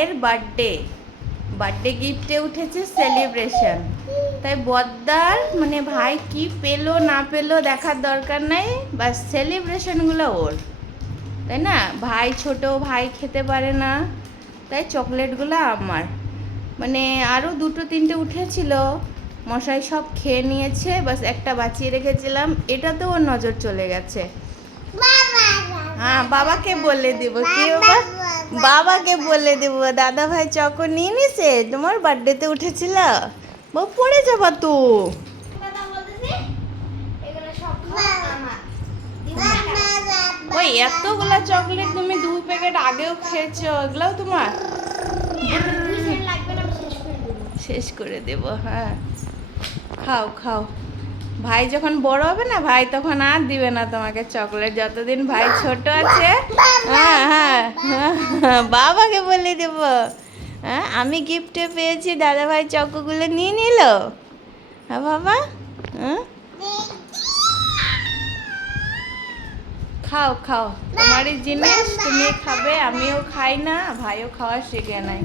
ভাইয়ের birthday, birthday গিফটে উঠেছে celebration. তাই বদ্দার মানে ভাই কি পেলো না পেলো দেখার দরকার নাই, বাস সেলিব্রেশনগুলো ওর, তাই না? ভাই ছোট, ভাই খেতে পারে না, তাই চকলেটগুলো আমার। মানে আরও দুটো তিনটে উঠেছিল, মশাই সব খেয়ে নিয়েছে, বাস একটা বাঁচিয়ে রেখেছিলাম, এটাতেও ওর নজর চলে গেছে। হ্যাঁ, বাবাকে বলে দিব। কি বাবা? বাবাকে বলে দেব দাদা ভাই চকো নিয়ে নিছে, তোমার বার্থডেতে উঠেছিল, বা পড়ে যাবা তো। ওই এতগুলা চকলেট তুমি 2 প্যাকেট আগেও খেয়েছো, এগুলাও তোমার? শেষ করে দেব। হ্যাঁ, খাও খাও। ভাই যখন বড় হবে না, ভাই তখন আর দিবে না তোমাকে চকলেট, যতদিন ভাই ছোট আছে। হ্যাঁ হ্যাঁ হ্যাঁ, বাবাকে বলে দেব। হ্যাঁ, আমি গিফটে পেয়েছি, দাদা ভাই চকোগুলো নিয়ে নিল। হ্যাঁ বাবা, হ্যাঁ খাও খাও, তোমারই জিনিস তুমি খাবে, আমিও খাই না, ভাইও খাওয়া শিখে নাই।